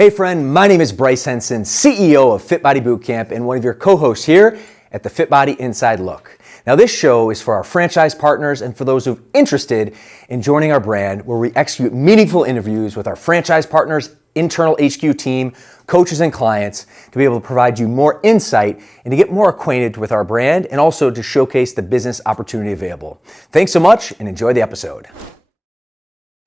Hey friend, my name is Bryce Henson, CEO of Fit Body Bootcamp and one of your co-hosts here at the Fit Body Inside Look. Now this show is for our franchise partners and for those who are interested in joining our brand, where we execute meaningful interviews with our franchise partners, internal HQ team, coaches and clients to be able to provide you more insight and to get more acquainted with our brand and also to showcase the business opportunity available. Thanks so much and enjoy the episode.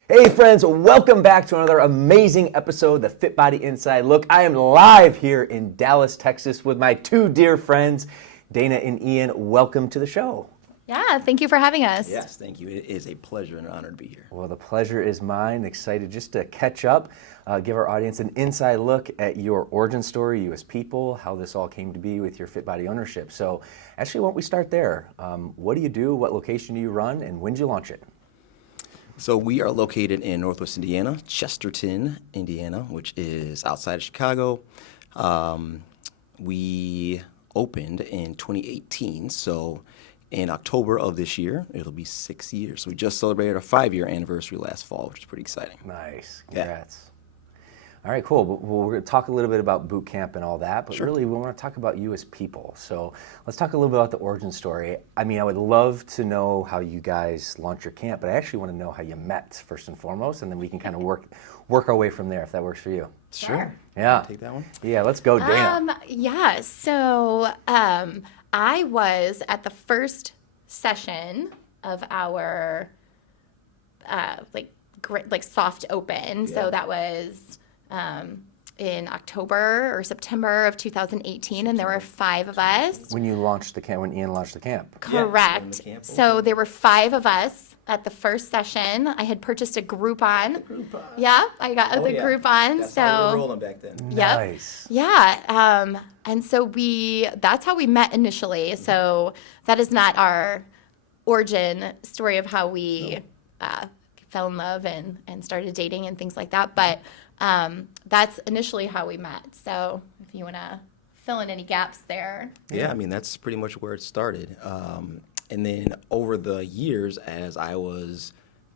Hey friends, welcome back to another amazing episode of the Fit Body Inside Look. I am live here in Dallas, Texas with my two dear friends, Dana and Ian. Welcome to the show. Yeah, thank you for having us. Yes, thank you. It is a pleasure and an honor to be here. Well, the pleasure is mine. Excited just to catch up, give our audience an inside look at your origin story, you as people, how this all came to be with your Fit Body ownership. So actually, why don't we start there? What do you do? What location do you run? And when did you launch it? So we are located in Northwest Indiana, Chesterton, Indiana, which is outside of Chicago. We opened in 2018, so in October of this year, it'll be 6 years. So we just celebrated our 5-year anniversary last fall, which is pretty exciting. Nice, congrats. Yeah. All right, cool. Well, we're going to talk a little bit about boot camp and all that, but really we want to talk about you as people. So let's talk a little bit about the origin story. I mean, I would love to know how you guys launched your camp, but I actually want to know how you met first and foremost, and then we can kind of work our way from there if that works for you. Sure. Yeah. Take that one? Yeah, let's go, Dana. I was at the first session of our soft open. Yeah. So that was in October or September of 2018, and there were 5 of us. When you launched the camp, when Ian launched the camp. Correct. Yeah, so there were 5 of us at the first session. I had purchased a Groupon. Yeah, I got the Groupon. That's how we were rolling back then. Yep. Nice. Yeah. And so that's how we met initially. So that is not our origin story of how we fell in love and started dating and things like that. But that's initially how we met. So if you want to fill in any gaps there. Yeah, I mean, that's pretty much where it started. And then over the years, as I was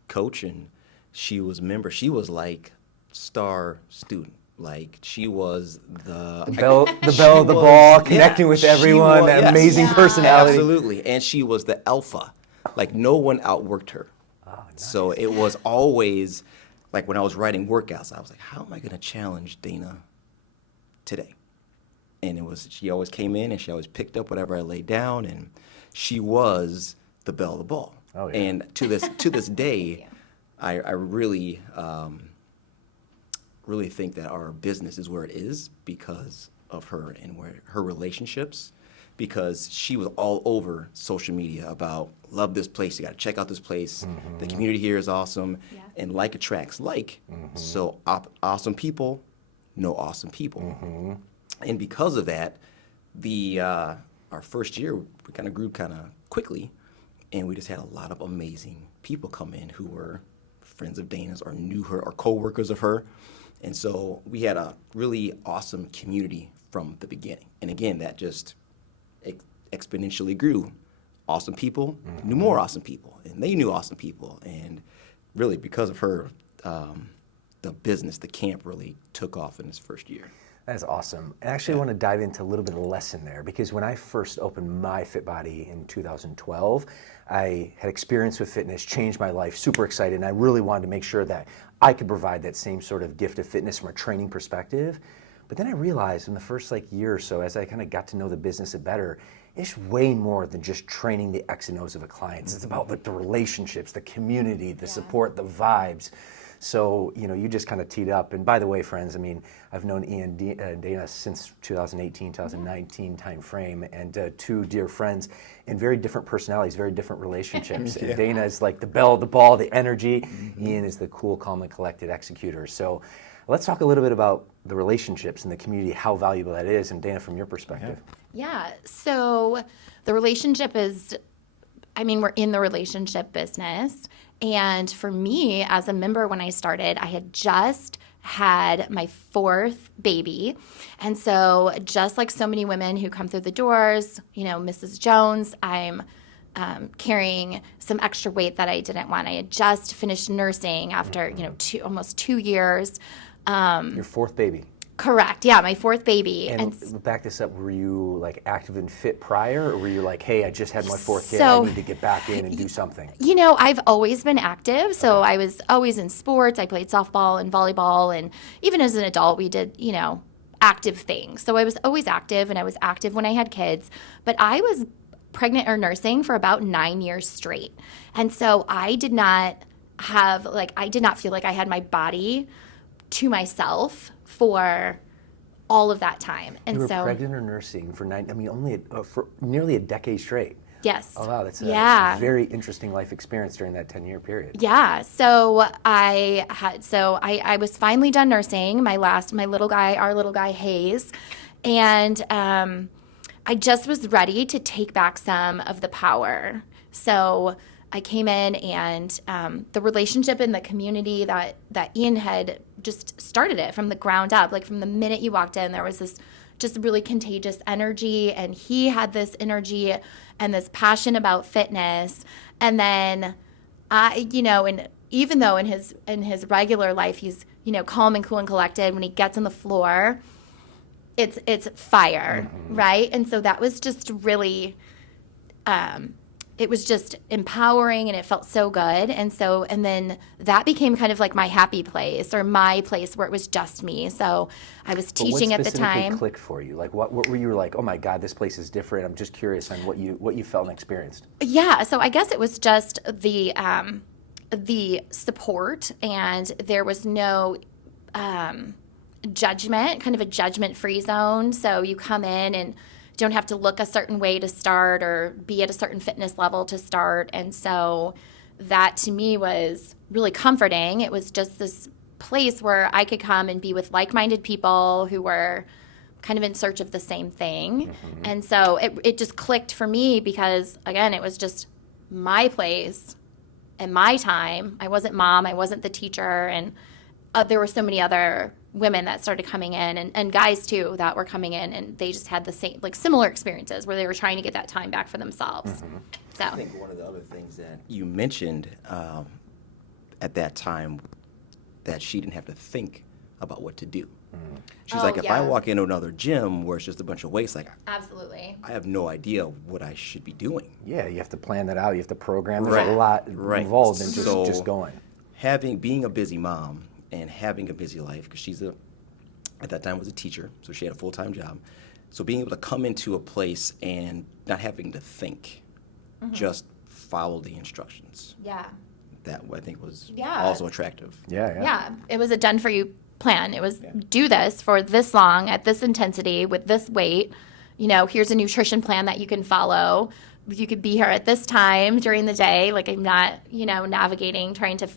coaching, she was a member. She was like star student. Like she was the belle of the ball, connecting with everyone, that amazing personality. Absolutely. And she was the alpha. Like no one outworked her. Oh, nice. So it was always like when I was writing workouts, I was like, how am I going to challenge Dana today? And she always came in and she always picked up whatever I laid down, and she was the belle of the ball. Oh, yeah. And to this day, I really really think that our business is where it is because of her and her relationships, because she was all over social media about, love this place, you got to check out this place. Mm-hmm. The community here is awesome. Yeah. And like attracts like. Mm-hmm. So awesome people know awesome people. Mm-hmm. And because of that, our first year, we kind of grew kind of quickly, and we just had a lot of amazing people come in who were friends of Dana's or knew her or co-workers of her. And so we had a really awesome community from the beginning. And again, that just exponentially grew. Awesome people knew more awesome people, and they knew awesome people. And really, because of her, the business, the camp really took off in its first year. That's awesome. And actually, I want to dive into a little bit of a lesson there, because when I first opened my Fit Body in 2012, I had experience with fitness, changed my life, super excited, and I really wanted to make sure that I could provide that same sort of gift of fitness from a training perspective. But then I realized in the first year or so, as I kind of got to know the business better, it's way more than just training the X and O's of a client. It's about the relationships, the community, the support, the vibes. So, you just kind of teed up. And by the way, friends, I mean, I've known Ian and Dana since 2018, 2019 time frame, and 2 dear friends and very different personalities, very different relationships. And Dana is like the belle of the ball, the energy. Mm-hmm. Ian is the cool, calm, and collected executor. So let's talk a little bit about the relationships and the community, how valuable that is. And Dana, from your perspective. Yeah. So the relationship we're in the relationship business. And for me, as a member, when I started, I had just had my 4th baby. And so just like so many women who come through the doors, Mrs. Jones, I'm carrying some extra weight that I didn't want. I had just finished nursing after, almost 2 years. Your fourth baby. Correct. Yeah, my fourth baby. And back this up, were you like active and fit prior, or were you like, hey, I just had my fourth kid, So- I need to get back in and do something? I've always been active. So I was always in sports. I played softball and volleyball. And even as an adult, we did, active things. So I was always active, and I was active when I had kids. But I was pregnant or nursing for about 9 years straight. And so I did not feel like I had my body to myself for all of that time. And You were so pregnant or nursing for for nearly a decade straight. yes. Oh wow, that's Yeah. a very interesting life experience during that 10-year period. Yeah. So I was finally done nursing our little guy Hayes, and I just was ready to take back some of the power. So I came in, and the relationship in the community that Ian had just started it from the ground up. Like from the minute you walked in, there was this just really contagious energy, and he had this energy and this passion about fitness. And then and even though in his regular life he's calm and cool and collected, when he gets on the floor, it's fire, right? And so that was just really it was just empowering, and it felt so good. And then that became kind of like my happy place, or my place where it was just me. So I was teaching at the time. What specifically clicked for you? Like what were you like, oh my God, this place is different? I'm just curious on what you felt and experienced. Yeah, so I guess it was just the support, and there was no judgment, kind of a judgment-free zone. So you come in and don't have to look a certain way to start, or be at a certain fitness level to start. And so that to me was really comforting. It was just this place where I could come and be with like-minded people who were kind of in search of the same thing. And so it just clicked for me, because again, it was just my place and my time. I wasn't mom, I wasn't the teacher, and there were so many other women that started coming in, and guys too that were coming in, and they just had the same, like similar experiences where they were trying to get that time back for themselves. So I think one of the other things that you mentioned at that time, that she didn't have to think about what to do. She's like, if I walk into another gym where it's just a bunch of weights, like absolutely. I have no idea what I should be doing. Yeah, you have to plan that out. You have to program. There's Right. a lot Right. involved in So- just going. Being a busy mom and having a busy life, because she's at that time was a teacher, so she had a full-time job. So being able to come into a place and not having to think, just follow the instructions. Yeah. That I think was Yeah. also attractive. Yeah. It was a done for you plan. It was do this for this long at this intensity with this weight. Here's a nutrition plan that you can follow. You could be here at this time during the day. Like I'm not, navigating, trying to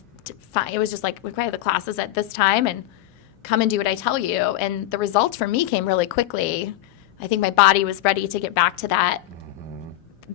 find. It was just like, okay, the class is at this time, and come and do what I tell you. And the results for me came really quickly. I think my body was ready to get back to that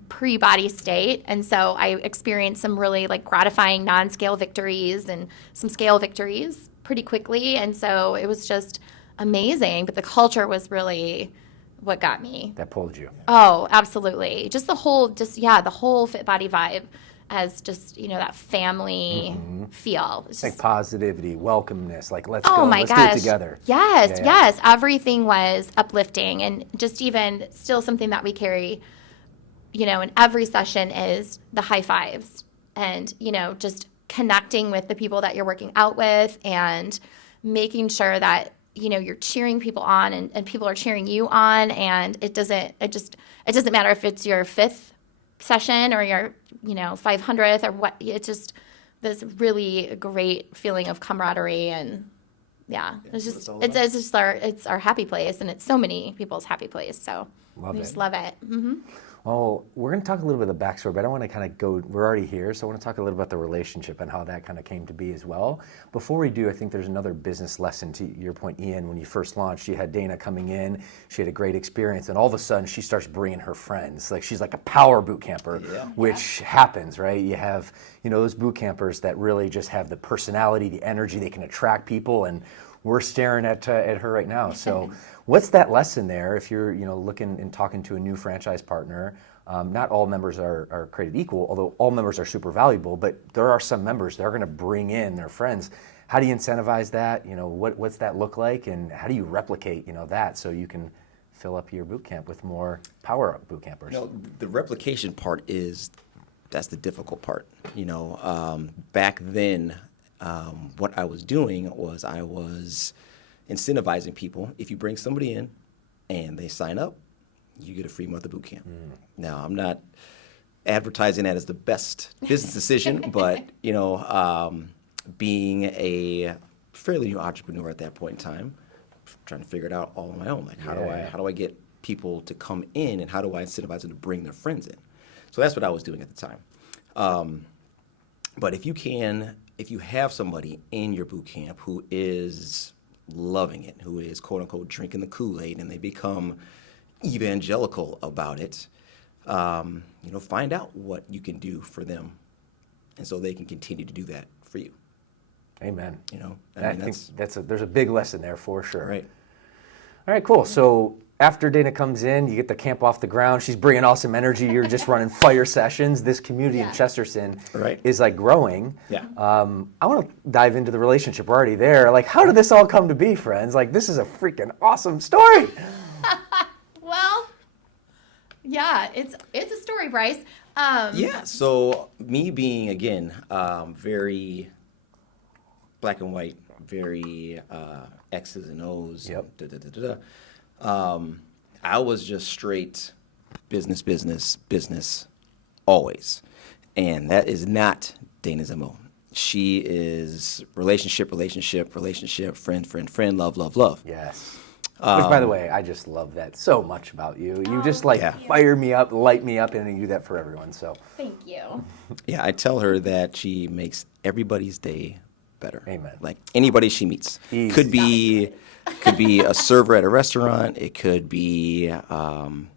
pre-body state. And so I experienced some really like gratifying non-scale victories and some scale victories pretty quickly. And so it was just amazing. But the culture was really what got me. That pulled you. Oh, absolutely. The whole Fit Body vibe as just, that family feel. It's Like just, positivity, welcomeness, like let's oh go, my let's gosh. do it together. Yes, Yeah. yes. Everything was uplifting, and just even still something that we carry, in every session is the high fives, and, just connecting with the people that you're working out with, and making sure that, you're cheering people on, and people are cheering you on, and it doesn't matter if it's your fifth session or your 500th or what. It's just this really great feeling of camaraderie, and it's our happy place, and it's so many people's happy place, so we just love it. Well, we're going to talk a little bit of the backstory, but I want to kind of go, we're already here, so I want to talk a little about the relationship and how that kind of came to be as well. Before we do, I think there's another business lesson to your point, Ian. When you first launched, you had Dana coming in, she had a great experience, and all of a sudden she starts bringing her friends. Like she's like a power boot camper, which happens, right? You have, those boot campers that really just have the personality, the energy, they can attract people, and we're staring at her right now. So what's that lesson there if you're looking and talking to a new franchise partner? Not all members are created equal, although all members are super valuable, but there are some members that are going to bring in their friends. how do you incentivize that? What's that look like, and how do you replicate, that so you can fill up your boot camp with more power up boot campers? The replication part that's the difficult part. Back then, what I was doing was I was incentivizing people. If you bring somebody in and they sign up, you get a free month of boot camp. Now, I'm not advertising that as the best business decision, but being a fairly new entrepreneur at that point in time, trying to figure it out all on my own. Like, how do I get people to come in, and how do I incentivize them to bring their friends in? So that's what I was doing at the time. But if you have somebody in your boot camp who is loving it, who is quote unquote drinking the Kool-Aid, and they become evangelical about it, find out what you can do for them, and so they can continue to do that for you. Amen. I think there's a big lesson there for sure. Right. All right, cool. So after Dana comes in, you get the camp off the ground. She's bringing awesome energy. You're just running fire sessions. This community in Chesterton is like growing. Yeah. I want to dive into the relationship. We're already there. Like, how did this all come to be, friends? Like, this is a freaking awesome story. Well, yeah, it's a story, Bryce. So me being, again, very black and white, very X's and O's. Yep. I was just straight business, always. And that is not Dana's MO. She is relationship, friend, love. Yes. Which, by the way, I just love that so much about you. You just fire me up, light me up, and you do that for everyone. So Thank you. Yeah, I tell her that she makes everybody's day better. Amen. Like anybody she meets. Easy. Could be a server at a restaurant. It could be someone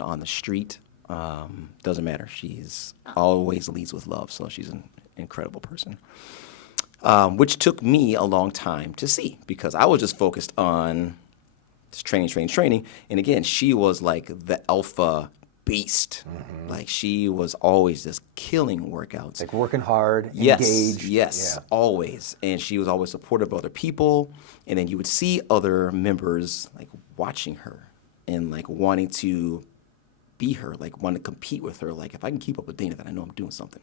on the street. Doesn't matter. She's always leads with love. So she's an incredible person. Which took me a long time to see, because I was just focused on just training. And again, she was like the alpha beast. Mm-hmm. Like she was always just killing workouts. Like working hard, engaged. Yes, always. And she was always supportive of other people. And then you would see other members like watching her and like wanting to be her, like wanting to compete with her. Like if I can keep up with Dana, then I know I'm doing something.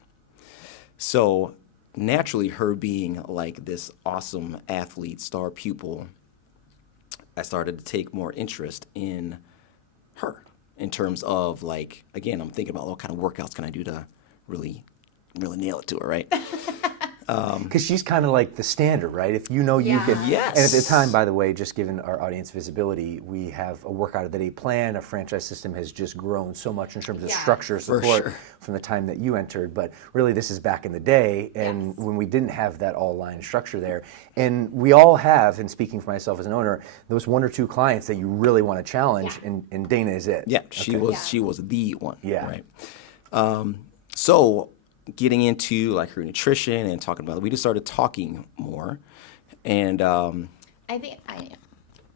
So naturally, her being like this awesome athlete, star pupil, I started to take more interest in her in terms of like, again, I'm thinking about what kind of workouts can I do to really nail it to her, right? Because she's kind of like the standard, right? If you know you can. Yes. And at the time, by the way, just given our audience visibility, we have a workout of the day plan. Our franchise system has just grown so much in terms of structure, support from the time that you entered. But really, this is back in the day, and when we didn't have that all-line structure there. And we all have, and speaking for myself as an owner, those one or two clients that you really want to challenge, and Dana is it. Yeah, she was the one. Yeah. Right. So getting into like her nutrition and talking about it, we just started talking more, and I think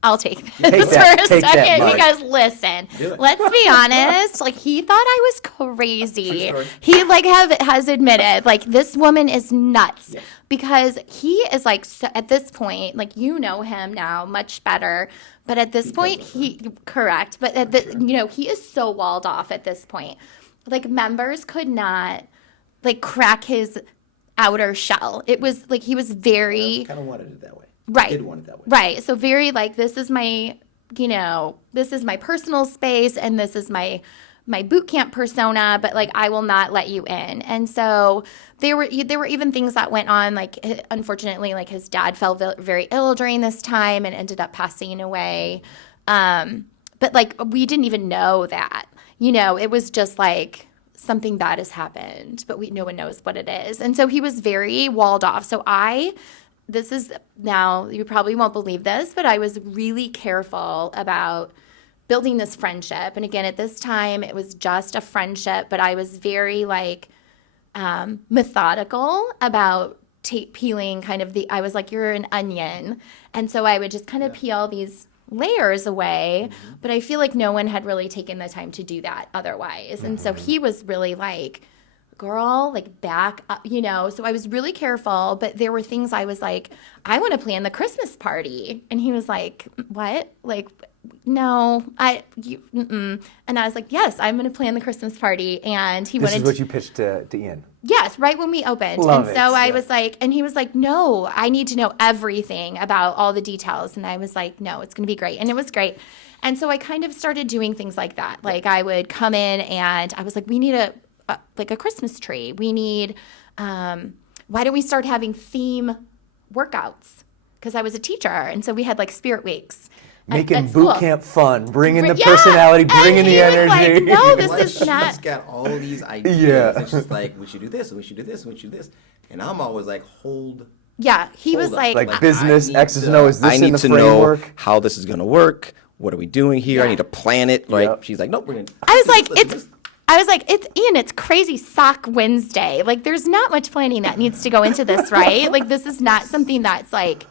I'll take this for a second because listen, let's be honest. Like he thought I was crazy. He like has admitted like this woman is nuts because he is like so, at this point, like you know him now much better. But at this point, correct. But at he is so walled off at this point. Like members could not like crack his outer shell. It was like he was very kind of wanted it that way. Right. I did want it that way. Right. So very like this is my personal space and this is my boot camp persona, but like I will not let you in. And so there were even things that went on, like unfortunately like his dad fell very ill during this time and ended up passing away. But like we didn't even know that. It was just like something bad has happened, but no one knows what it is. And so he was very walled off. So this is now, you probably won't believe this, but I was really careful about building this friendship. And again, at this time, it was just a friendship, but I was very like methodical about peeling kind of I was like, you're an onion. And so I would just kind of peel these layers away, but I feel like no one had really taken the time to do that otherwise. And so he was really like girl, like back up, so I was really careful, but there were things I was like, I want to plan the Christmas party. And he was like, what? Like, no, mm-mm. And I was like, yes, I'm going to plan the Christmas party. And he This wanted is what you pitched to Ian. Yes, right when we opened. Love and so it. I was like, and he was like, no, I need to know everything about all the details. And I was like, no, it's going to be great. And it was great. And so I kind of started doing things like that. Like I would come in and I was like, we need a Christmas tree. We need, why don't we start having theme workouts? Because I was a teacher. And so we had like spirit weeks. Making at boot school. camp fun, bringing the Yeah, personality, and bringing he the was like, energy. no, this Like, is not. she's got all these ideas. Yeah. And she's like, we should do this, and we should do this, and we should do this. And I'm always like, Yeah, he hold was up. like, Like business, I need X's and to- O's, is this I in need the to framework? know how this is going to work. What are we doing here? I Yeah. need to plan it. Right? Yep. She's like, nope, we're going to. I was like, it's Ian, it's crazy sock Wednesday. Like, there's not much planning that needs to go into this, right? Like, this is not something that's like,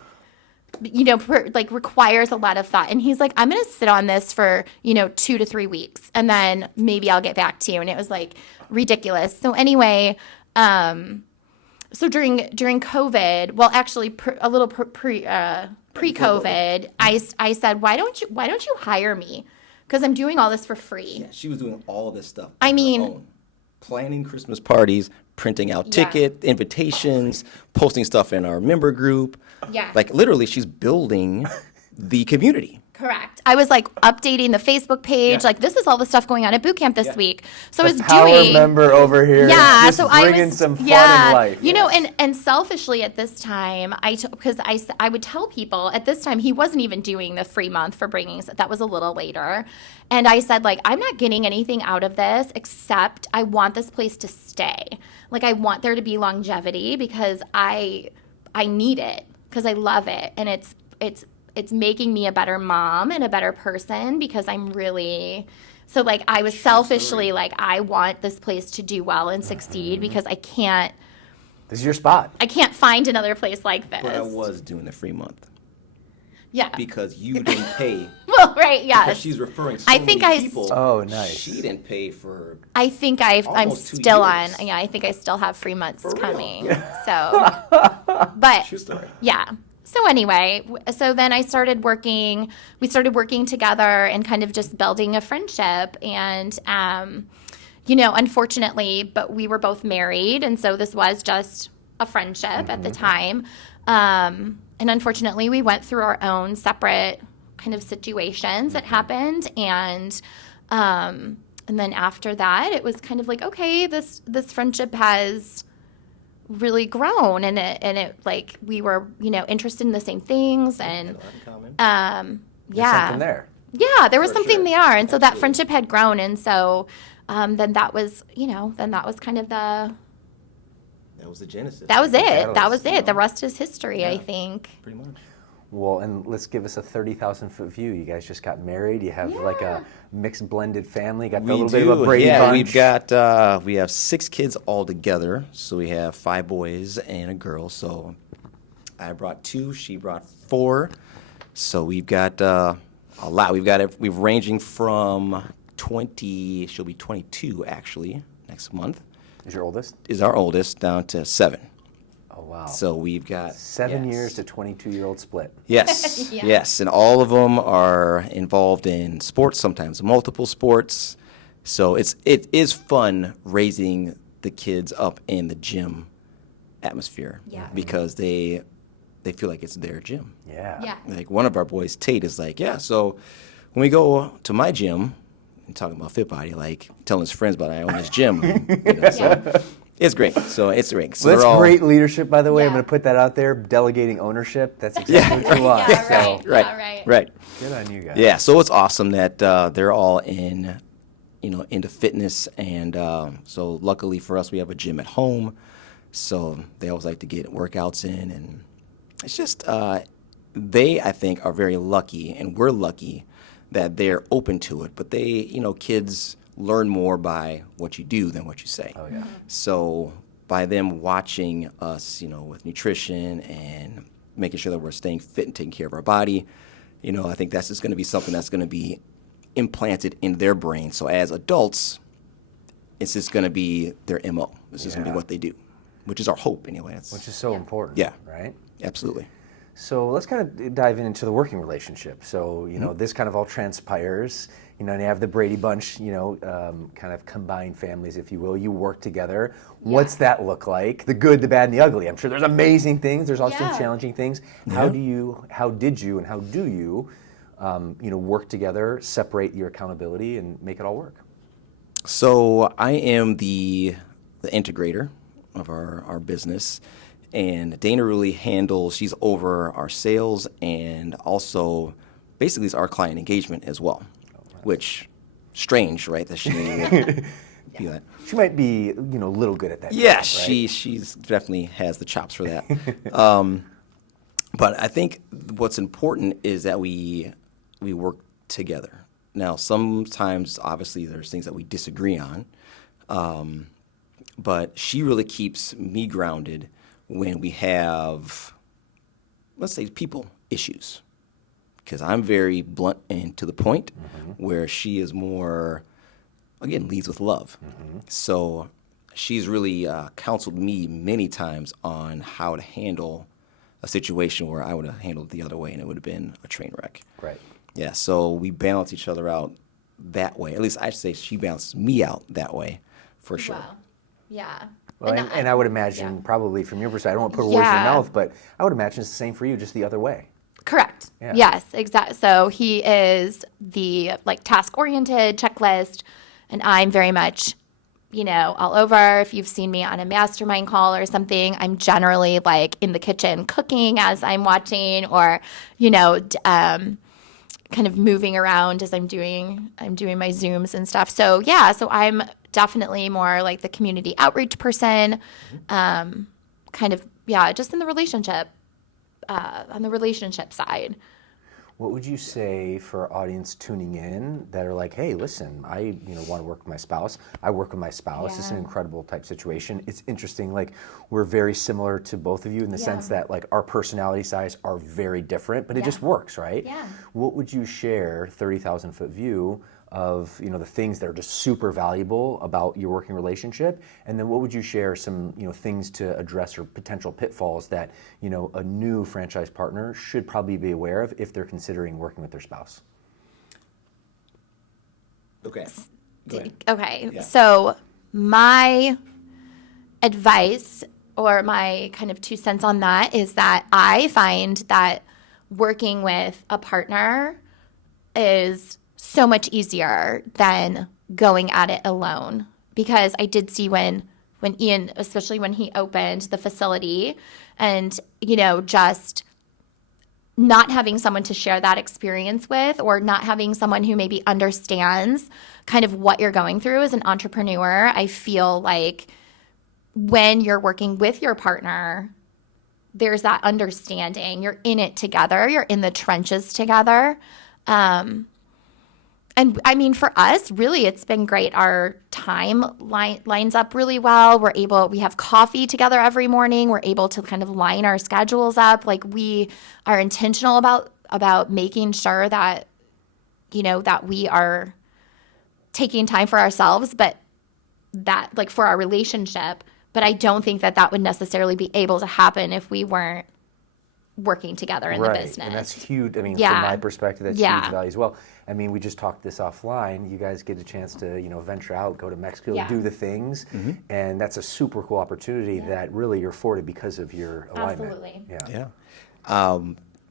requires a lot of thought. And he's like, I'm going to sit on this for, 2 to 3 weeks, and then maybe I'll get back to you. And it was like ridiculous. So anyway, so during COVID, well, actually a little pre-COVID, I said, why don't you hire me? Because I'm doing all this for free. Yeah, she was doing all this stuff. I on her mean- own. Planning Christmas parties, printing out Yeah. ticket invitations, posting stuff in our member group. Yeah. Like literally, she's building the community. Correct. I was like updating the Facebook page. Yeah. Like, this is all the stuff going on at boot camp this week. So I was Power doing. member over here. Yeah, just so I bringing was some fun in life. and selfishly at this time, because I would tell people at this time he wasn't even doing the free month for bringing. That was a little later, and I said, like, I'm not getting anything out of this except I want this place to stay. Like, I want there to be longevity because I need it because I love it, and it's making me a better mom and a better person because I'm really. So, like, I was selfishly like, I want this place to do well and succeed because I can't This is your spot. find another place like this. But I was doing the free month Yeah. because you didn't pay. Well, right, Because yes. she's referring so I think many I- people. Oh, nice. She didn't pay for. I think I'm Almost 2 still on. years. Yeah, I think I still have free months For real. coming. So, but True story. yeah. So anyway, so then I started working. We started working together and kind of just building a friendship. And, unfortunately, but we were both married, and so this was just a friendship at the time. And unfortunately, we went through our own separate kind of situations that happened, and then after that, it was kind of like, okay, this friendship has really grown, and it like we were interested in the same things, and There's yeah, something there. yeah, there was For something sure. there, and so that Absolutely. friendship had grown, and so then that was kind of That was the genesis. that was it. Catalyst, That was you it. know. The rest is history, I Yeah. think. Pretty much. Well, and let's give us a 30,000-foot view. You guys just got married. You have like a mixed blended family. Got a little bit of a Brady yeah. bunch. We've got we have 6 kids all together. So we have 5 boys and a girl. So I brought 2. She brought 4. So we've got a lot. We've ranging from 20. She'll be 22 actually next month. Is your oldest? Is our oldest down to 7. Oh, wow. So we've got 7 yes. years to 22-year-old split. Yes, Yeah. yes, and all of them are involved in sports, sometimes multiple sports. So it is fun raising the kids up in the gym atmosphere. Yeah. Because they feel like it's their gym. Yeah. Yeah. Like one of our boys, Tate, is like, yeah. So when we go to my gym and talking about Fit Body, like telling his friends about I own this gym. So it's great. So it's great. So Well, that's they're all great leadership, by the way. I'm Yeah. going to put that out there. Delegating ownership. That's exactly what you want. Yeah, So right. right, Yeah, right. right. good on you guys. Yeah, so it's awesome that they're all into fitness, and so luckily for us, we have a gym at home, so they always like to get workouts in, and it's just they, I think, are very lucky, and we're lucky that they're open to it. But they, kids learn more by what you do than what you say. Oh, yeah. So by them watching us, with nutrition and making sure that we're staying fit and taking care of our body, I think that's just going to be something that's going to be implanted in their brain. So as adults, it's just going to be their MO. This is going to be what they do, which is our hope anyway. Which is so important. Yeah. Right? Absolutely. So let's kind of dive into the working relationship. So, this kind of all transpires, and you have the Brady Bunch, kind of combined families, if you will. You work together. Yeah. What's that look like? The good, the bad, and the ugly. I'm sure there's amazing things. There's also challenging things. Yeah. How did you, and how do you, work together, separate your accountability, and make it all work? So I am the integrator of our business. And Dana really she's over our sales and also basically is our client engagement as well, which strange, right? That she would do that. She might be, a little good at that. Yeah, job, right? she's definitely has the chops for that. But I think what's important is that we work together. Now, sometimes, obviously, there's things that we disagree on, but she really keeps me grounded when we have, let's say, people issues, because I'm very blunt and to the point, where she is more, again, leads with love. So she's really counseled me many times on how to handle a situation where I would have handled it the other way and it would have been a train wreck. Right. Yeah, so we balance each other out that way. At least I should say she balances me out that way, for sure. Wow. Yeah. Well, and I would imagine, probably from your perspective, I don't want to put words in your mouth, but I would imagine it's the same for you, just the other way. Correct. Yeah. Yes, exactly. So he is the task-oriented checklist, and I'm very much, all over. If you've seen me on a mastermind call or something, I'm generally in the kitchen cooking as I'm watching, or, kind of moving around as I'm doing my Zooms and stuff. So so I'm definitely more like the community outreach person, just in the relationship, on the relationship side. What would you say for our audience tuning in that are like, hey, listen, I want to work with my spouse. I work with my spouse. Yeah. It's an incredible type situation. It's interesting. We're very similar to both of you in the sense that our personality size are very different, but it just works, right? Yeah. What would you share, 30,000 foot view, of the things that are just super valuable about your working relationship, and then what would you share some things to address or potential pitfalls that a new franchise partner should probably be aware of if they're considering working with their spouse? Okay. Okay. Yeah. So my advice, or my kind of 2 cents on that, is that I find that working with a partner is so much easier than going at it alone, because I did see when Ian, especially when he opened the facility, and just not having someone to share that experience with, or not having someone who maybe understands kind of what you're going through as an entrepreneur. I feel like when you're working with your partner, there's that understanding. You're in it together. You're in the trenches together. And I mean, for us, really, it's been great. Our time lines up really well. We have coffee together every morning. We're able to kind of line our schedules up. We are intentional about making sure that, that we are taking time for ourselves, but that for our relationship. But I don't think that would necessarily be able to happen if we weren't working together in the business. And that's huge. I mean, from my perspective, that's huge value as well. I mean, we just talked this offline. You guys get a chance to, venture out, go to Mexico, do the things. And that's a super cool opportunity that really you're afforded because of your alignment. Absolutely. Yeah.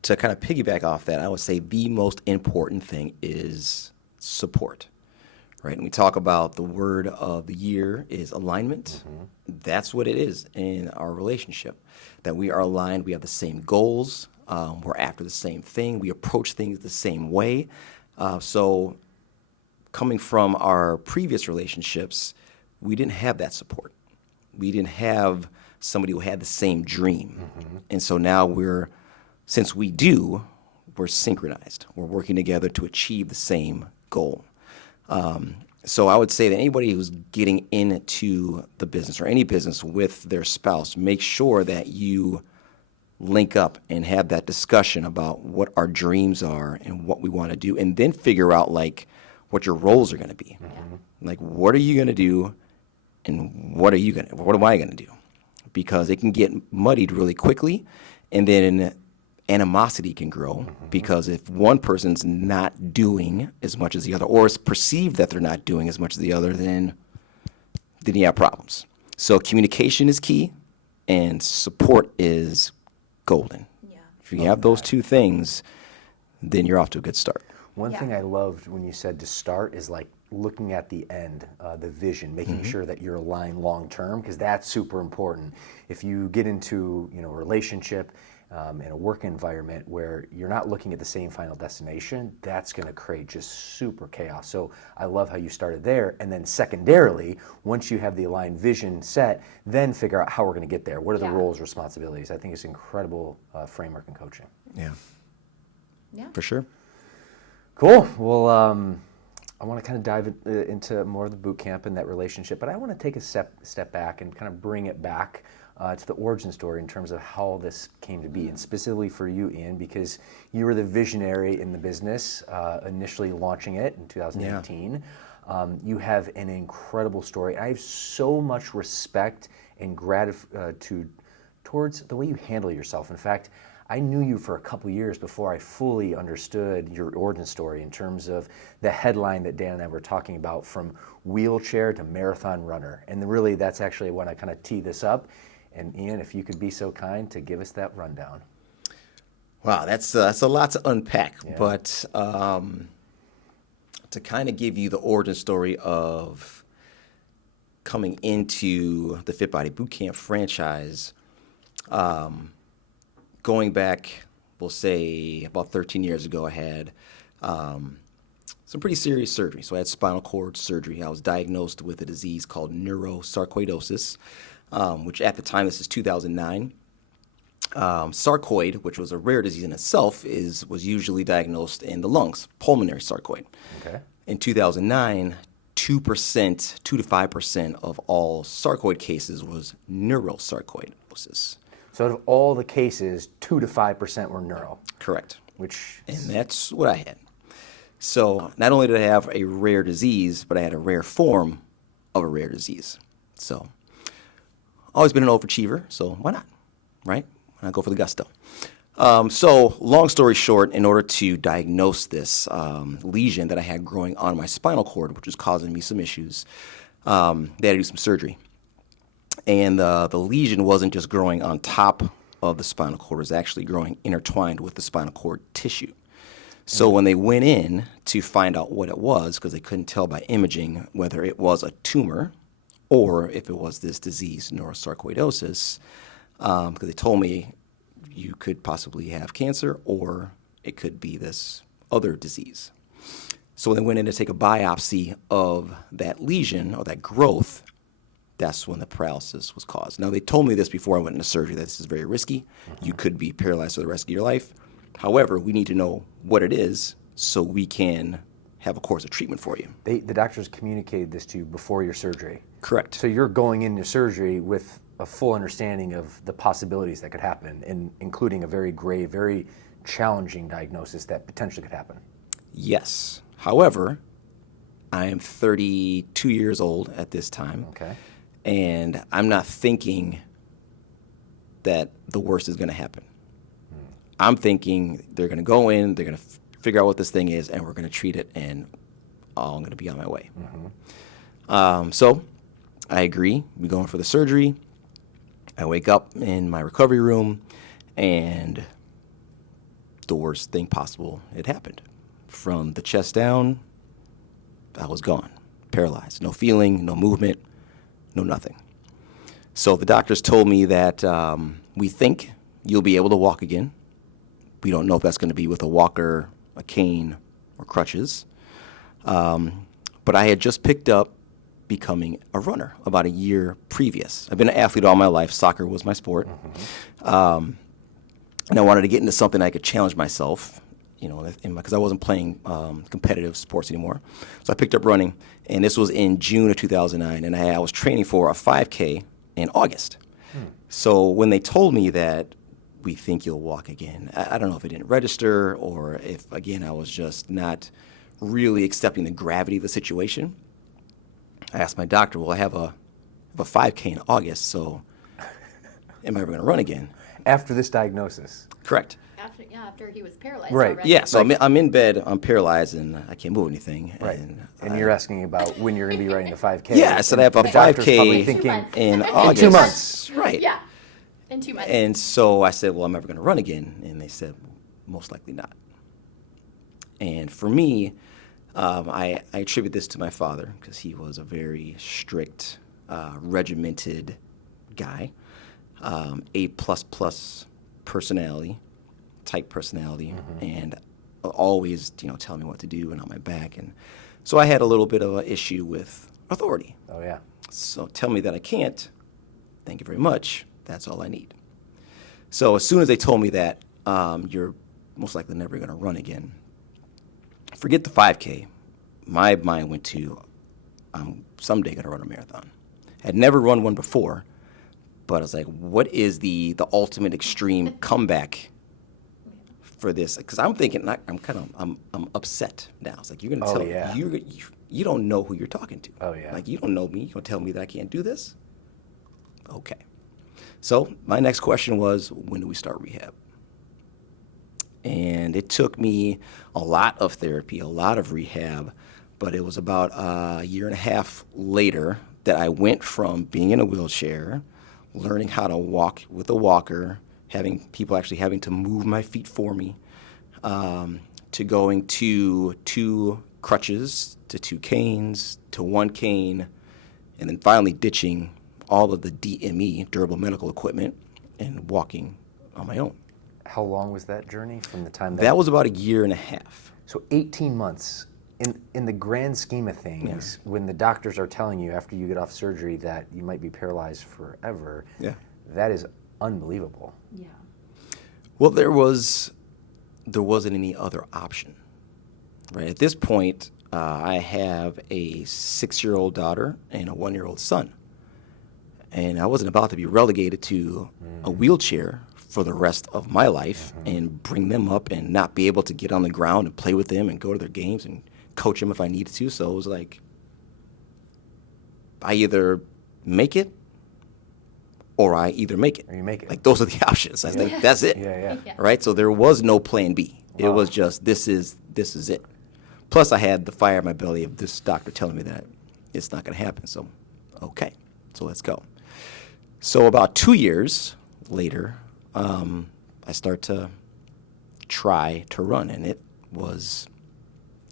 To kind of piggyback off that, I would say the most important thing is support, right? And we talk about the word of the year is alignment. That's what it is in our relationship, that we are aligned. We have the same goals. We're after the same thing. We approach things the same way. So coming from our previous relationships, we didn't have that support. We didn't have somebody who had the same dream. And so now since we do, we're synchronized. We're working together to achieve the same goal. So I would say that anybody who's getting into the business or any business with their spouse, make sure that you link up and have that discussion about what our dreams are and what we want to do, and then figure out what your roles are going to be. What are you going to do and what am I gonna do? Because it can get muddied really quickly, and then animosity can grow because if one person's not doing as much as the other, or it's perceived that they're not doing as much as the other, then you have problems. So communication is key, and support is golden. Yeah. If you have those two things, then you're off to a good start. One Yeah. thing I loved when you said to start is like looking at the end, the vision, making sure that you're aligned long term, because that's super important. If you get into a relationship in a work environment where you're not looking at the same final destination, that's going to create just super chaos. So I love how you started there, and then secondarily, once you have the aligned vision set, then figure out how we're going to get there. What are the Yeah. roles, responsibilities? I think it's incredible framework in coaching. Yeah, Yeah. for sure. Cool. Well, I want to kind of dive into more of the boot camp and that relationship, but I want to take a step back and kind of bring it back to the origin story in terms of how this came to be, and specifically for you, Ian, because you were the visionary in the business, initially launching it in 2018. You have an incredible story. I have so much respect and gratitude towards the way you handle yourself. In fact, I knew you for a couple years before I fully understood your origin story in terms of the headline that Dan and I were talking about, from wheelchair to marathon runner. And really, that's actually when I kind of tee this up. And Ian, if you could be so kind to give us that rundown. Wow, that's a lot to unpack. Yeah. But to kind of give you the origin story of coming into the Fit Body Bootcamp franchise, going back, we'll say about 13 years ago, I had some pretty serious surgery. So I had spinal cord surgery. I was diagnosed with a disease called neurosarcoidosis, which at the time, this is 2009. Sarcoid, which was a rare disease in itself, was usually diagnosed in the lungs, pulmonary sarcoid. Okay. In 2009, 2 to 5% of all sarcoid cases was neurosarcoidosis. So out of all the cases, 2 to 5% were neuro, Correct. which And that's what I had. So not only did I have a rare disease, but I had a rare form of a rare disease. So always been an overachiever, so why not, right? Why not go for the gusto? So long story short, in order to diagnose this lesion that I had growing on my spinal cord, which was causing me some issues, they had to do some surgery. And the lesion wasn't just growing on top of the spinal cord, it was actually growing intertwined with the spinal cord tissue. So when they went in to find out what it was, because they couldn't tell by imaging whether it was a tumor or if it was this disease, neurosarcoidosis, because they told me you could possibly have cancer or it could be this other disease. So when they went in to take a biopsy of that lesion or that growth, that's when the paralysis was caused. Now, they told me this before I went into surgery, that this is very risky. You could be paralyzed for the rest of your life. However, we need to know what it is so we can have a course of treatment for you. the doctors communicated this to you before your surgery. Correct. So you're going into surgery with a full understanding of the possibilities that could happen, and including a very grave, very challenging diagnosis that potentially could happen. Yes. However, I am 32 years old at this time. Okay. And I'm not thinking that the worst is going to happen. I'm thinking they're going to go in, they're going to figure out what this thing is, and we're going to treat it, and I'm going to be on my way. So I agree. We're going for the surgery. I wake up in my recovery room, and the worst thing possible had happened. From the chest down, I was gone, paralyzed. No feeling, no movement, no nothing. So the doctors told me that we think you'll be able to walk again. We don't know if that's going to be with a walker, a cane, or crutches. But I had just picked up becoming a runner about a year previous. I've been an athlete all my life. Soccer was my sport. And I wanted to get into something I could challenge myself, because I wasn't playing competitive sports anymore. So I picked up running, and this was in June of 2009, and I was training for a 5K in August. So when they told me that we think you'll walk again, I don't know if it didn't register or if, again, I was just not really accepting the gravity of the situation. I asked my doctor, will I have a have a 5K in August, so am I ever going to run again? After this diagnosis. Correct. After he was paralyzed Right. already. Yeah, so I'm in bed, I'm paralyzed, and I can't move anything. Right. And You're asking about when you're going to be running the 5K. Yeah, I said I have a And the doctor's 5K probably In 2 thinking, months. in August. 2 months. Right. Yeah, in 2 months. And so I said, well, I'm never going to run again. And they said, most likely not. And for me, I attribute this to my father because he was a very strict, regimented guy, A++ personality, type personality, and always, telling me what to do and on my back. And so I had a little bit of an issue with authority. oh yeah. So tell me that I can't, thank you very much, that's all I need. So as soon as they told me that you're most likely never going to run again, forget the 5K, my mind went to I'm someday going to run a marathon. I'd never run one before, but I was like, what is the ultimate extreme comeback for this? Because I'm thinking, I'm upset now. It's like, you're going to Oh, tell yeah. you don't know who you're talking to. Oh, yeah. Like, you don't know me. You're going to tell me that I can't do this? Okay. So my next question was, when do we start rehab? And it took me a lot of therapy, a lot of rehab, but it was about a year and a half later that I went from being in a wheelchair, learning how to walk with a walker, having people actually having to move my feet for me, to going to 2 crutches, to 2 canes, to 1 cane, and then finally ditching all of the DME, durable medical equipment, and walking on my own. How long was that journey from the time That was about a year and a half. So 18 months. In the grand scheme of things, when the doctors are telling you after you get off surgery that you might be paralyzed forever, Yeah. that is unbelievable. Yeah. Well, there wasn't any other option, right? At this point, I have a 6-year-old daughter and a 1-year-old son, and I wasn't about to be relegated to a wheelchair for the rest of my life and bring them up and not be able to get on the ground and play with them and go to their games and coach them if I needed to. So it was like, I either make it or I either make it. Or you make it. Like, those are the options. I think that's it. Yeah. Yeah. Right? So there was no plan B. It Wow. was just, this is it. Plus I had the fire in my belly of this doctor telling me that it's not going to happen. So, okay, so let's go. So about 2 years later, I start to try to run, and it was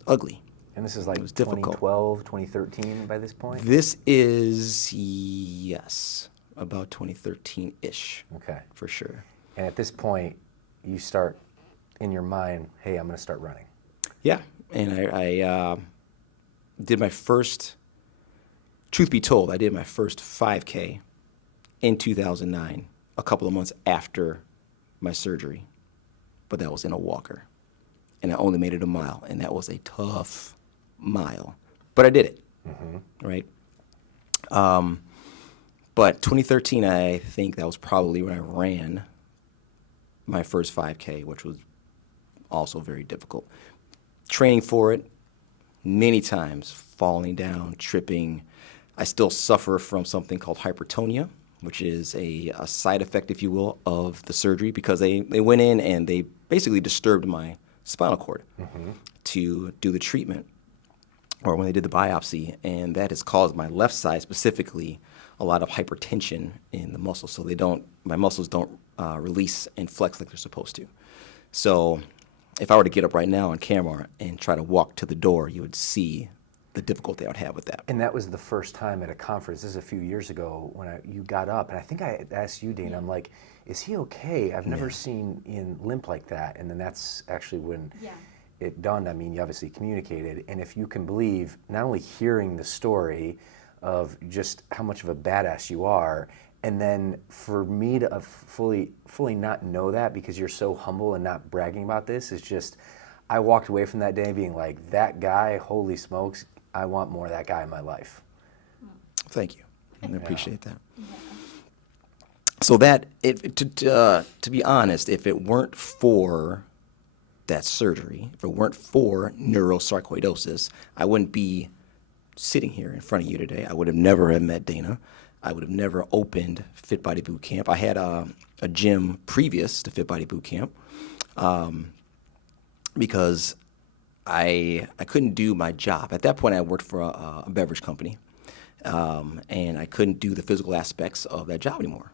ugly. And this is like was difficult. 2012, 2013 by this point? This is, yes, about 2013-ish, Okay. for sure. And at this point, you start in your mind, hey, I'm going to start running. Yeah, and I did my first, truth be told, I did my first 5K in 2009, a couple of months after my surgery, but that was in a walker. And I only made it a mile, and that was a tough mile. But I did it, right? But 2013, I think that was probably when I ran my first 5K, which was also very difficult. Training for it many times, falling down, tripping. I still suffer from something called hypertonia, which is a side effect, if you will, of the surgery, because they went in and they basically disturbed my spinal cord to do the treatment, or when they did the biopsy, and that has caused my left side specifically a lot of hypertension in the muscles. So my muscles don't release and flex like they're supposed to. So if I were to get up right now on camera and try to walk to the door, you would see the difficulty I would have with that. And that was the first time at a conference, this is a few years ago, when you got up, and I think I asked you, Dana, I'm like, is he okay? I've never seen Ian limp like that. And then that's actually when it dawned on me, and you obviously communicated. And if you can believe, not only hearing the story of just how much of a badass you are, and then for me to fully not know that, because you're so humble and not bragging about this, is just, I walked away from that day being like, that guy, holy smokes, I want more of that guy in my life. Thank you. I appreciate that. So that, to be honest, if it weren't for that surgery, if it weren't for neurosarcoidosis, I wouldn't be sitting here in front of you today. I would have never have met Dana. I would have never opened Fit Body Boot Camp. I had a gym previous to Fit Body Boot Camp because I couldn't do my job. At that point, I worked for a beverage company, and I couldn't do the physical aspects of that job anymore.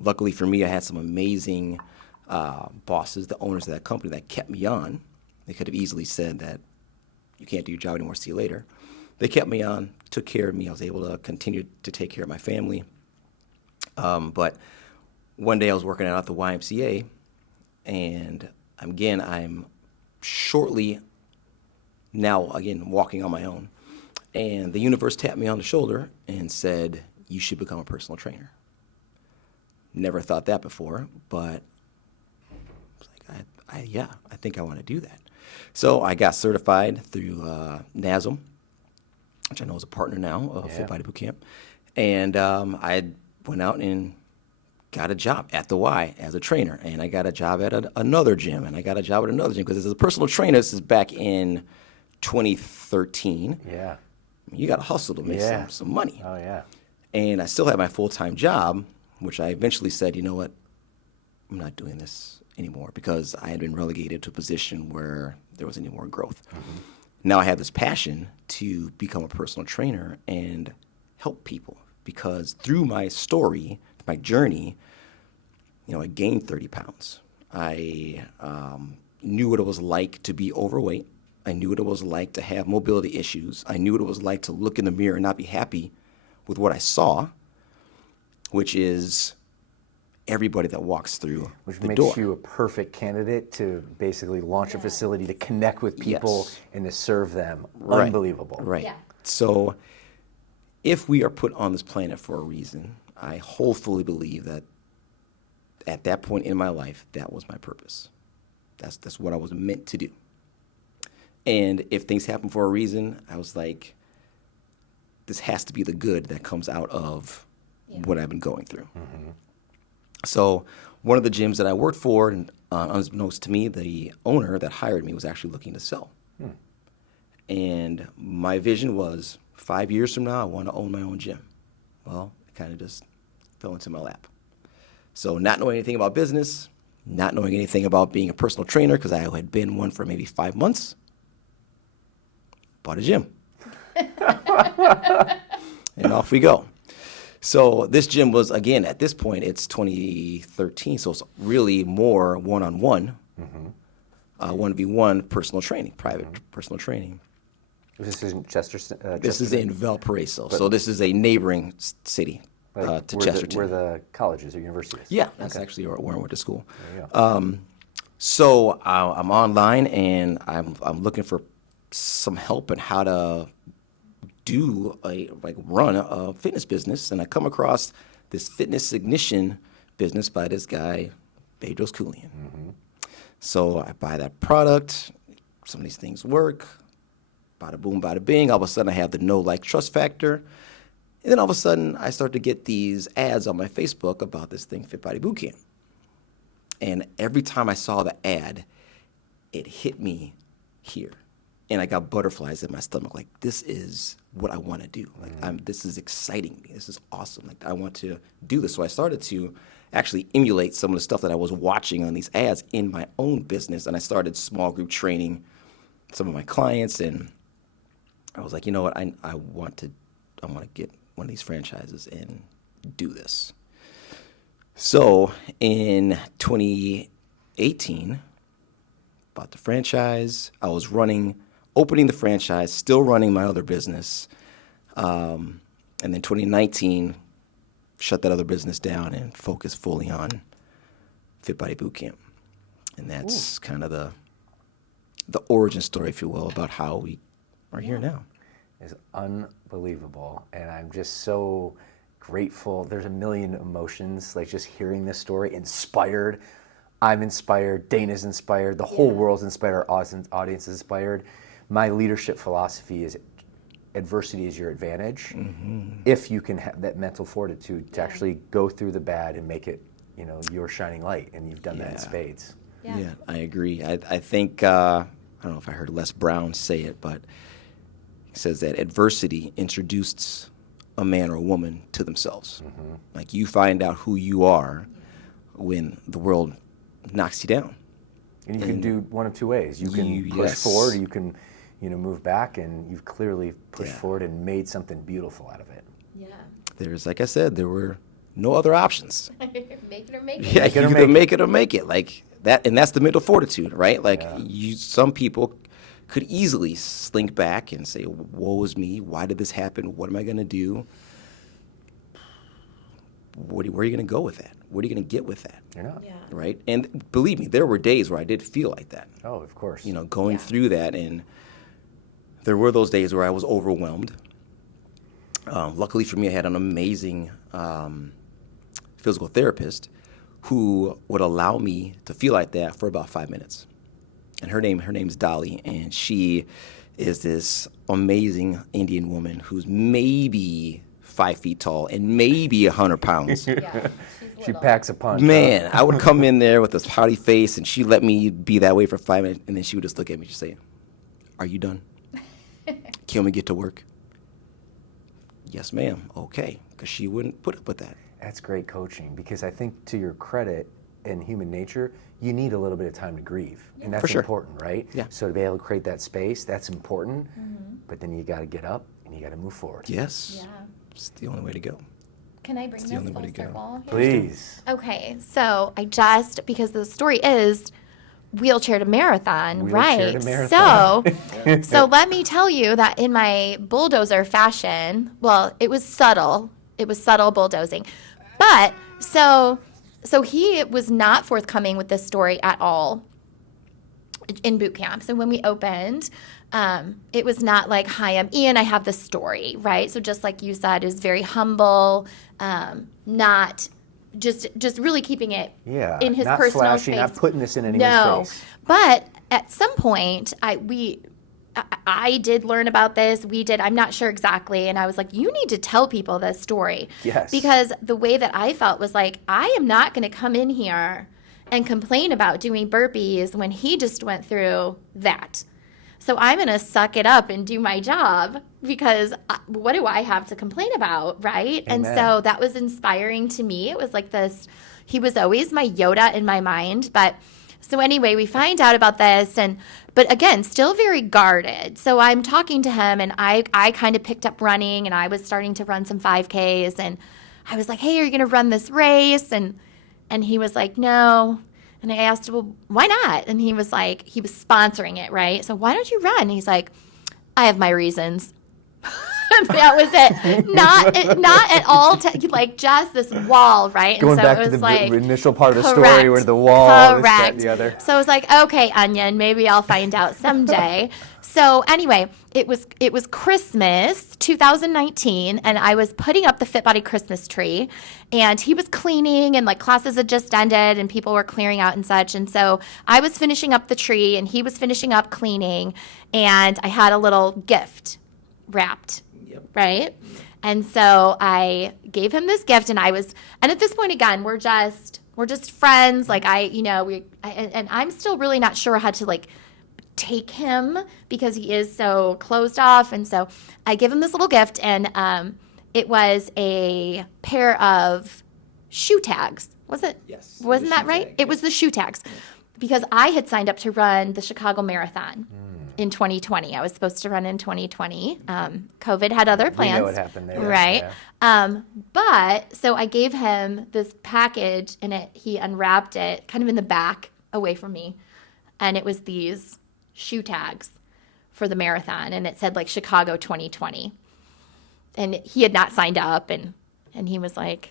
Luckily for me, I had some amazing bosses, the owners of that company, that kept me on. They could have easily said that you can't do your job anymore, see you later. They kept me on, took care of me. I was able to continue to take care of my family. But one day I was working out at the YMCA, and I'm shortly now, again, walking on my own. And the universe tapped me on the shoulder and said, you should become a personal trainer. Never thought that before, but I think I want to do that. So I got certified through NASM, which I know is a partner now of Fit Body Boot Camp. And I went out and got a job at the Y as a trainer. And I got a job at another gym, and I got a job at another gym. Because as a personal trainer, this is back in 2013. Yeah. You got to hustle to make some money. Oh, yeah. And I still had my full-time job, which I eventually said, you know what, I'm not doing this anymore, because I had been relegated to a position where there wasn't any more growth. Mm-hmm. Now I have this passion to become a personal trainer and help people, because through my story, my journey, I gained 30 pounds. I knew what it was like to be overweight. I knew what it was like to have mobility issues. I knew what it was like to look in the mirror and not be happy with what I saw, which is everybody that walks through Which the makes door. you a perfect candidate to basically launch a facility to connect with people and to serve them. Right. Unbelievable. Right. Yeah. So if we are put on this planet for a reason, I wholly believe that at that point in my life, that was my purpose. That's what I was meant to do. And if things happen for a reason, I was like, this has to be the good that comes out of what I've been going through. Mm-hmm. So one of the gyms that I worked for, and unbeknownst to me, the owner that hired me was actually looking to sell. And my vision was 5 years from now, I want to own my own gym. Well, it kind of just fell into my lap. So not knowing anything about business, not knowing anything about being a personal trainer, because I had been one for maybe 5 months, bought a gym. And off we go. So this gym was, again, at this point, it's 2013, so it's really more one-on-one, 1v1 personal training, private personal training. This is in Chester. This is in Valparaiso, so this is a neighboring city to Chesterton. Where the college is or university is. Yeah, that's actually where I went to school. There you go. So I'm online, and I'm looking for some help in how to run a fitness business, and I come across this fitness ignition business by this guy, Bedros Keuilian. Mm-hmm. So I buy that product. Some of these things work. Bada boom, bada bing. All of a sudden, I have the know, like, trust factor. And then all of a sudden, I start to get these ads on my Facebook about this thing, Fit Body Boot Camp. And every time I saw the ad, it hit me here. And I got butterflies in my stomach. Like, this is what I want to do. Like, this is exciting me. This is awesome. Like, I want to do this. So I started to actually emulate some of the stuff that I was watching on these ads in my own business. And I started small group training some of my clients. And I was like, you know what? I want to get one of these franchises and do this. So in 2018, bought the franchise. I was opening the franchise, still running my other business. And then 2019, shut that other business down and focused fully on Fit Body Boot Camp. And that's kind of the origin story, if you will, about how we are here now. It's unbelievable. And I'm just so grateful. There's a million emotions, like just hearing this story, inspired. I'm inspired. Dana's inspired. The whole world's inspired. Our audience is inspired. My leadership philosophy is adversity is your advantage if you can have that mental fortitude to actually go through the bad and make it, your shining light. And you've done that in spades. Yeah, I agree. I think, I don't know if I heard Les Brown say it, but he says that adversity introduced a man or a woman to themselves. Like you find out who you are when the world knocks you down. And you can do one of two ways. You can push yes. forward, or you can, move back, and you've clearly pushed Yeah. forward and made something beautiful out of it. Yeah. There's, like I said, there were no other options. Make it or make it. Yeah, Make it you or either make it. make it or make it. Like that, and that's the mental fortitude, right? Like Yeah. some people could easily slink back and say, "Woe is me! Why did this happen? What am I going to do? Where are you going to go with that? What are you going to get with that?" You're not. Yeah. Right? And believe me, there were days where I did feel like that. Oh, of course. Going Yeah. through that, and there were those days where I was overwhelmed. Luckily for me, I had an amazing physical therapist who would allow me to feel like that for about 5 minutes. And her name's Dolly, and she is this amazing Indian woman who's maybe 5 feet tall and maybe 100 pounds. Yeah. She packs a punch. Man, I would come in there with this pouty face, and she let me be that way for 5 minutes, and then she would just look at me and say, "Are you done? Can we get to work?" "Yes, ma'am." "Okay," because she wouldn't put up with that. That's great coaching, because I think, to your credit, in human nature, you need a little bit of time to grieve. And that's For sure. important, right? Yeah. So to be able to create that space, that's important. But then you got to get up and you got to move forward. Yes. Yeah. It's the only way to go. Can I bring the this only full way to go. circle? here? Please. Okay, so because the story is wheelchair to marathon, Wheelchair right? to marathon. So let me tell you that in my bulldozer fashion, well, it was subtle. It was subtle bulldozing. But so he was not forthcoming with this story at all in boot camp. So when we opened, it was not like, "Hi, I'm Ian, I have this story," right? So just like you said, it was very humble, not just really keeping it Yeah. in his not personal flashy, space. not putting this in anyone's face. But at some point, I did learn about this. We did. I'm not sure exactly. And I was like, you need to tell people this story. Yes. Because the way that I felt was like, I am not going to come in here and complain about doing burpees when he just went through that. So I'm going to suck it up and do my job, because what do I have to complain about, right? And Amen. so that was inspiring to me. It was like this, he was always my Yoda in my mind. But so anyway, we find out about this, but again, still very guarded. So I'm talking to him, and I kind of picked up running, and I was starting to run some 5Ks, and I was like, "Hey, are you going to run this race?" And he was like, "No." And I asked, "Well, why not?" And he was like, he was sponsoring it, right? "So why don't you run?" And he's like, "I have my reasons." That was it. Not at all like just this wall, right? Going and so back it to was the like, initial part of the story correct, where the wall, this, that, correct. and the other. So I was like, "Okay, Onion, maybe I'll find out someday." So anyway, it was Christmas 2019, and I was putting up the Fit Body Christmas tree, and he was cleaning, and like classes had just ended, and people were clearing out and such. And so I was finishing up the tree, and he was finishing up cleaning, and I had a little gift wrapped. Yep. Right? And so I gave him this gift, and at this point again, we're just friends. Like and I'm still really not sure how to like take him, because he is so closed off. And so I give him this little gift, and it was a pair of shoe tags. Was it? Yes. Wasn't The that shoe right? tag, It was the shoe tags, because I had signed up to run the Chicago Marathon. In 2020. I was supposed to run in 2020. COVID had other plans. We know what happened there. Right. Yeah. But so I gave him this package, and he unwrapped it kind of in the back away from me. And it was these shoe tags for the marathon. And it said like Chicago 2020. And he had not signed up. And he was like,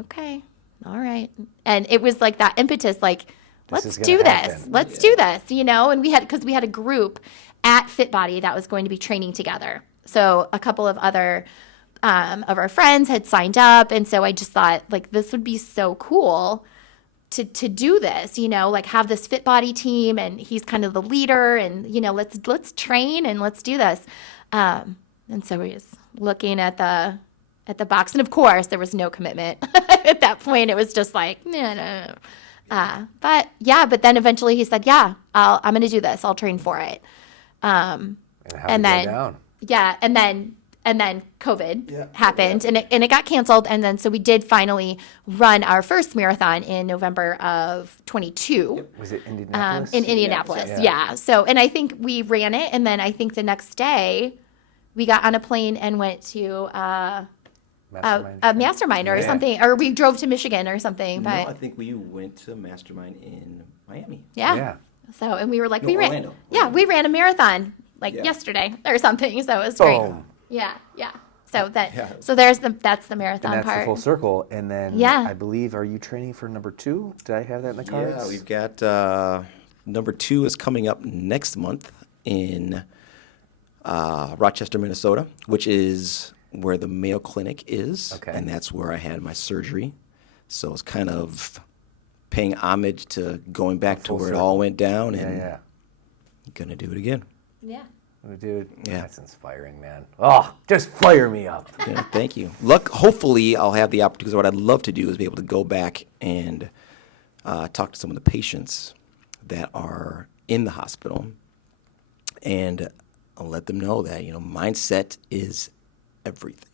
"Okay, all right." And it was like that impetus, like, This let's is do gonna this. happen. Let's do this, And because we had a group at Fit Body that was going to be training together. So a couple of other of our friends had signed up. And so I just thought, like, this would be so cool to do this, like have this Fit Body team, and he's kind of the leader, and, let's train and let's do this. And so he was looking at the box. And of course, there was no commitment at that point. It was just like, no. But then eventually he said, "Yeah, I'm going to do this. I'll train for it." And how did and it then, go down? yeah, and then and then COVID happened, and it got canceled. And then so we did finally run our first marathon in November of 22. Was it Indianapolis? In Indianapolis, yeah. So, and I think we ran it, and then I think the next day we got on a plane and went to a mastermind or something, or we drove to Michigan or something. No, But I think we went to Mastermind in Miami. Yeah. So, and we were like, No, we ran, Orlando. we ran a marathon like yesterday or something. So it was great. Boom. Yeah. So Yeah. so that's the marathon And that's part. the full circle. And then Yeah. I believe, are you training for number 2? Did I have that in the cards? Yeah, we've got number 2 is coming up next month in Rochester, Minnesota, which is where the Mayo Clinic is. Okay. And that's where I had my surgery. So it's kind of paying homage to going back to full where it circle. all went down and Yeah. gonna do it again. Yeah. Oh, dude, Yeah. that's inspiring, man. Oh, just fire me up. Yeah, thank you. Hopefully, I'll have the opportunity. Because what I'd love to do is be able to go back and talk to some of the patients that are in the hospital, and I'll let them know that mindset is everything.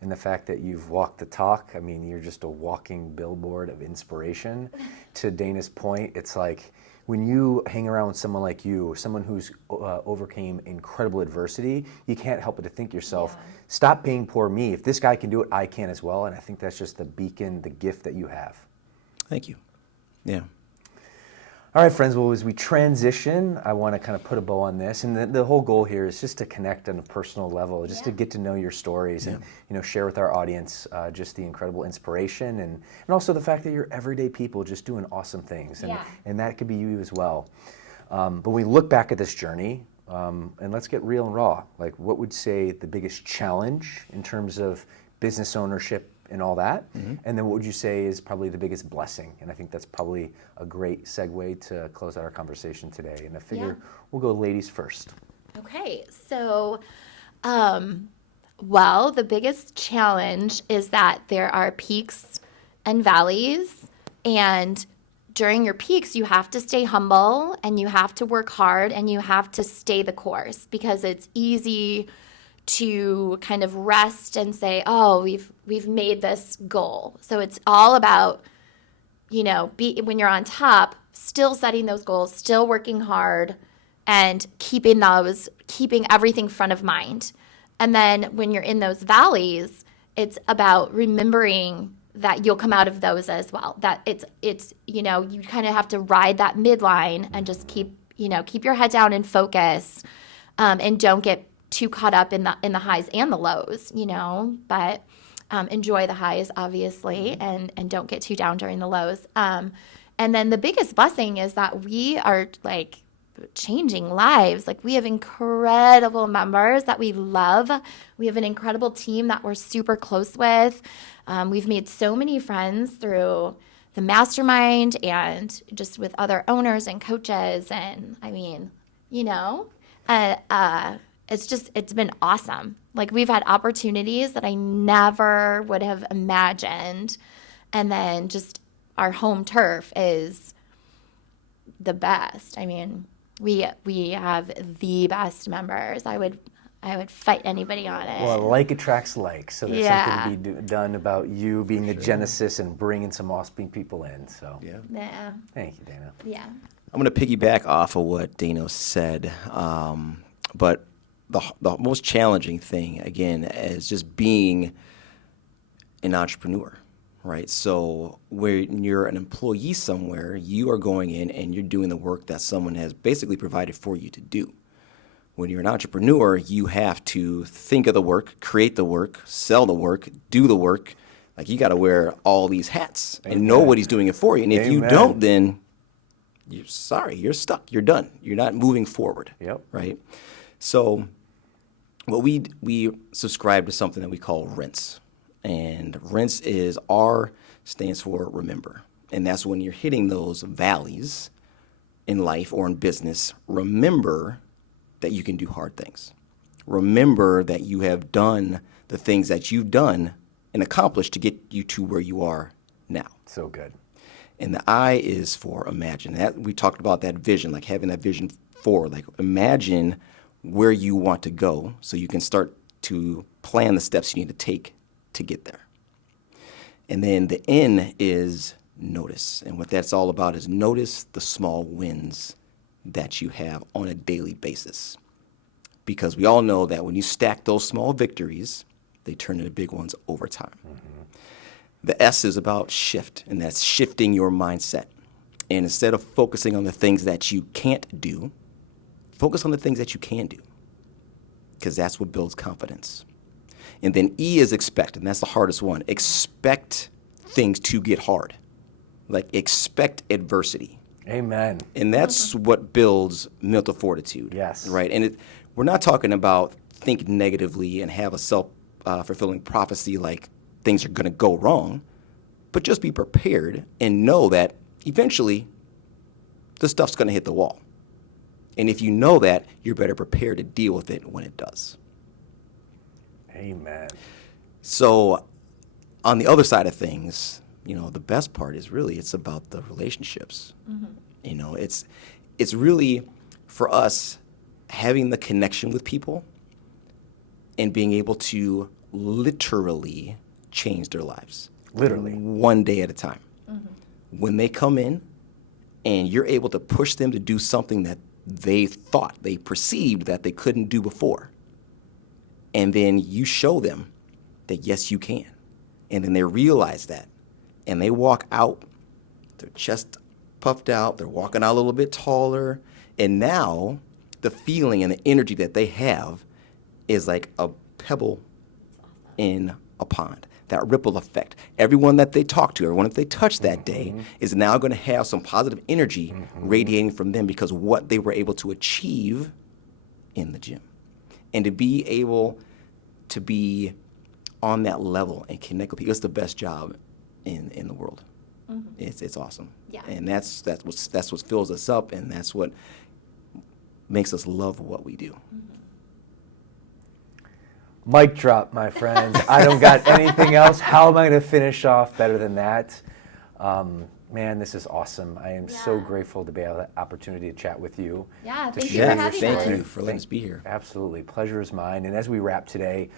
And the fact that you've walked the talk, I mean, you're just a walking billboard of inspiration. To Dana's point, it's like when you hang around with someone like you, someone who's overcame incredible adversity, you can't help but to think yourself, stop being poor me. If this guy can do it, I can as well. And I think that's just the beacon, the gift that you have. Thank you. Yeah. All right, friends, well, as we transition, I want to kind of put a bow on this. And the whole goal here is just to connect on a personal level, just to get to know your stories and, share with our audience just the incredible inspiration and also the fact that you're everyday people just doing awesome things. And that could be you as well. But when we look back at this journey, and let's get real and raw, like what would say the biggest challenge in terms of business ownership and all that? And then what would you say is probably the biggest blessing? And I think that's probably a great segue to close out our conversation today. And I figure we'll go ladies first. Okay. So, well, the biggest challenge is that there are peaks and valleys, and during your peaks, you have to stay humble and you have to work hard and you have to stay the course, because it's easy to kind of rest and say, oh, we've made this goal. So it's all about, when you're on top, still setting those goals, still working hard, and keeping everything front of mind. And then when you're in those valleys, it's about remembering that you'll come out of those as well. That it's you kind of have to ride that midline and just keep your head down and focus, and don't get too caught up in the highs and the lows, but enjoy the highs, obviously, and don't get too down during the lows. And then the biggest blessing is that we are like changing lives. Like, we have incredible members that we love. We have an incredible team that we're super close with. We've made so many friends through the mastermind and just with other owners and coaches. And I mean, it's been awesome. Like, we've had opportunities that I never would have imagined. And then just our home turf is the best. I mean, we have the best members. I would fight anybody on it. Well, like attracts like. So there's something to be done about you being the genesis and bringing some awesome people in. So Yeah. Thank you, Dana. Yeah. I'm going to piggyback off of what Dana said, but the most challenging thing, again, is just being an entrepreneur, right? So when you're an employee somewhere, you are going in and you're doing the work that someone has basically provided for you to do. When you're an entrepreneur, you have to think of the work, create the work, sell the work, do the work. Like, you got to wear all these hats and nobody's doing it for you. And if you don't, then you're you're stuck. You're done. You're not moving forward. Yep. Right? So what we subscribe to something that we call RINSE. And RINSE is R stands for remember. And that's when you're hitting those valleys in life or in business, remember that you can do hard things. Remember that you have done the things that you've done and accomplished to get you to where you are now. So good. And the I is for imagine. That we talked about that vision, like having that vision forward. Like, imagine where you want to go so you can start to plan the steps you need to take to get there. And then the N is notice. And what that's all about is notice the small wins that you have on a daily basis. Because we all know that when you stack those small victories, they turn into big ones over time. The S is about shift, and that's shifting your mindset. And instead of focusing on the things that you can't do, focus on the things that you can do, because that's what builds confidence. And then E is expect, and that's the hardest one. Expect things to get hard. Like, expect adversity. Amen. And that's what builds mental fortitude. Yes. Right? And we're not talking about think negatively and have a self-fulfilling prophecy like things are going to go wrong, but just be prepared and know that eventually the stuff's going to hit the wall. And if you know that, you're better prepared to deal with it when it does. Amen. So on the other side of things, the best part is really it's about the relationships. It's really for us having the connection with people and being able to literally change their lives. Literally. One day at a time. When they come in and you're able to push them to do something that they perceived that they couldn't do before. And then you show them that, yes, you can. And then they realize that. And they walk out, their chest puffed out, they're walking out a little bit taller. And now the feeling and the energy that they have is like a pebble in a pond. That ripple effect. Everyone that they talk to, everyone that they touch that day is now going to have some positive energy radiating from them because of what they were able to achieve in the gym. And to be able to be on that level and connect with people, it's the best job in the world. It's awesome. Yeah. And that's what fills us up, and that's what makes us love what we do. Mic drop, my friends. I don't got anything else. How am I going to finish off better than that? Man, this is awesome. I am so grateful to be able to have the opportunity to chat with you. Yeah, to thank you share for your having story. us. Thank you for letting us be here. Absolutely. Pleasure is mine. And as we wrap today,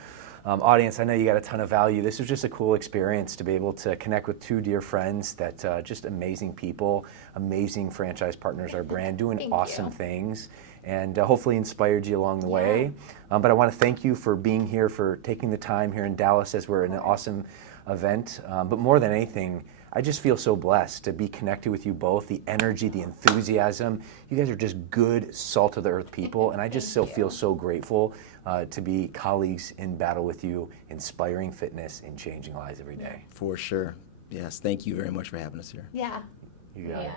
audience, I know you got a ton of value. This was just a cool experience to be able to connect with two dear friends that just amazing people, amazing franchise partners, our brand, doing Thank awesome you. things, and hopefully inspired you along the way. But I want to thank you for being here, for taking the time here in Dallas as we're in an awesome event. But more than anything, I just feel so blessed to be connected with you both, the energy, the enthusiasm. You guys are just good, salt of the earth people, and I just still feel so grateful to be colleagues in battle with you, inspiring fitness and changing lives every day. For sure. Yes, thank you very much for having us here. Yeah. You got it.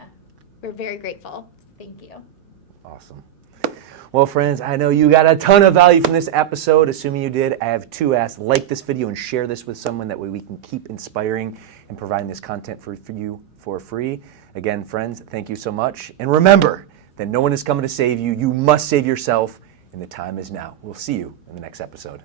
We're very grateful. Thank you. Awesome. Well, friends, I know you got a ton of value from this episode. Assuming you did, I have two asks. Like this video and share this with someone. That way we can keep inspiring and providing this content for you for free. Again, friends, thank you so much. And remember that no one is coming to save you. You must save yourself, and the time is now. We'll see you in the next episode.